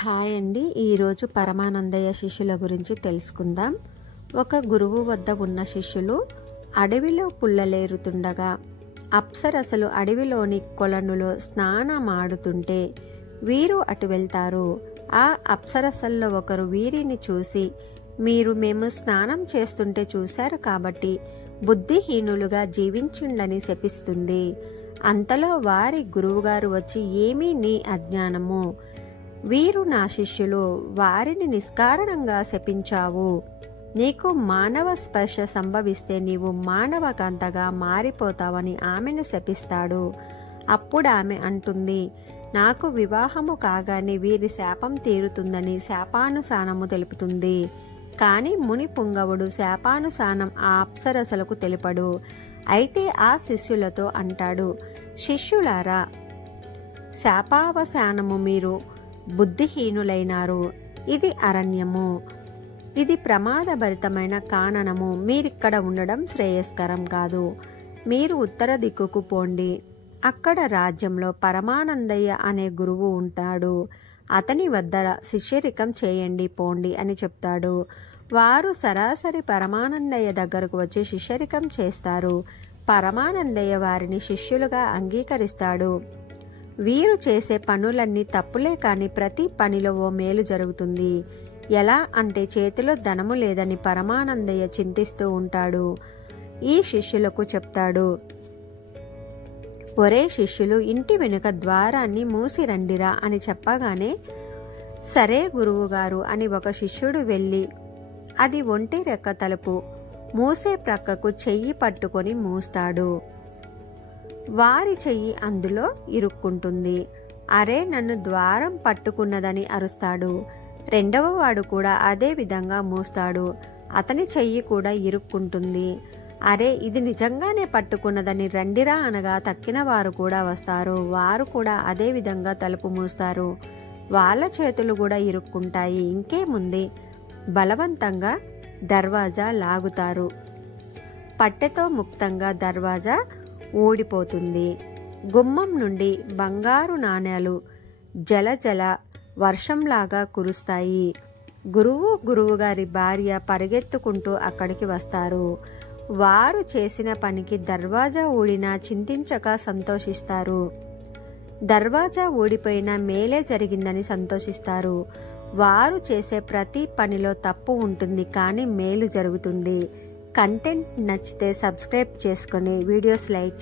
Hi అండి, ఈరోజు పరమానందయ్య శిష్యుల గురించి తెలుసుకుందాం. ఒక గురువు వద్ద ఉన్న శిష్యులు అడవిలో పుల్లలేరుతుండగా అప్సరసలు అడవిలోని కొలనులో స్నానమాడుతుంటే వీరు అటు వెళ్తారు. ఆ అప్సరసల్లో ఒకరు వీరిని చూసి, మేము స్నానం చేస్తుంటే చూశారు కాబట్టి బుద్ధిహీనులుగా జీవించిండని శపిస్తుంది. అంతలో వారి గురువుగారు వచ్చి, ఏమీ నీ అజ్ఞానము, వీరు నా శిష్యులు, వారిని నిష్కారణంగా శపించావు. నీకు మానవ స్పర్శ సంభవిస్తే నీవు మానవకాంతగా మారిపోతావని ఆమెను శపిస్తాడు. అప్పుడు ఆమె అంటుంది, నాకు వివాహము కాగానే వీరి శాపం తీరుతుందని శాపానుసానము తెలుపుతుంది. కానీ ముని పుంగవుడు శాపానుసానం ఆ అప్సరసలకు తెలుపడు. అయితే ఆ శిష్యులతో అంటాడు, శిష్యులారా, శాపావసానము మీరు బుద్ధిహీనులైనారు. ఇది అరణ్యము, ఇది ప్రమాదభరితమైన కాననము. మీరిక్కడ ఉండడం శ్రేయస్కరం కాదు. మీరు ఉత్తర దిక్కుకు పోండి. అక్కడ రాజ్యంలో పరమానందయ్య అనే గురువు ఉంటాడు. అతని వద్ద శిష్యరికం చేయండి, పోండి అని చెప్తాడు. వారు సరాసరి పరమానందయ్య దగ్గరకు వచ్చి శిష్యరికం చేస్తారు. పరమానందయ్య వారిని శిష్యులుగా అంగీకరిస్తాడు. వీరు చేసే పనులన్నీ తప్పులే, కానీ ప్రతి పనిలో ఓ మేలు జరుగుతుంది. ఎలా అంటే చేతిలో ధనము లేదని పరమానందయ్య చింతిస్తూ ఉంటాడు. ఈ శిష్యులకు చెప్తాడు, ఒరే శిష్యులు, ఇంటి వెనుక ద్వారాన్ని మూసిరండిరా అని చెప్పగానే, సరే గురువుగారు అని ఒక శిష్యుడు వెళ్ళి అది ఒంటి రెక్క తలుపు మూసే ప్రక్కకు చెయ్యి పట్టుకొని మూస్తాడు. వారి చెయ్యి అందులో ఇరుక్కుంటుంది. అరే, నన్ను ద్వారం పట్టుకున్నదని అరుస్తాడు. రెండవ వాడు కూడా అదే విధంగా మూస్తాడు. అతని చెయ్యి కూడా ఇరుక్కుంటుంది. అరే, ఇది నిజంగానే పట్టుకున్నదని రండిరా అనగా తక్కిన వారు కూడా వస్తారు. వారు కూడా అదే విధంగా తలుపు మూస్తారు. వాళ్ళ చేతులు కూడా ఇరుక్కుంటాయి. ఇంకేముంది, బలవంతంగా దర్వాజా లాగుతారు. పట్టెతో ముక్తంగా దర్వాజా ఊడిపోతుంది. గుమ్మం నుండి బంగారు నాణేలు జల వర్షంలాగా కురుస్తాయి. గురువుగారి భార్య పరిగెత్తుకుంటూ అక్కడికి వస్తారు. వారు చేసిన పనికి దర్వాజా ఊడినా చింతించక సంతోషిస్తారు. దర్వాజా ఊడిపోయినా మేలే జరిగిందని సంతోషిస్తారు. వారు చేసే ప్రతి పనిలో తప్పు ఉంటుంది, కానీ మేలు జరుగుతుంది. కంటెంట్ నచ్చితే సబ్స్క్రైబ్ చేసుకొని వీడియోస్ లైక్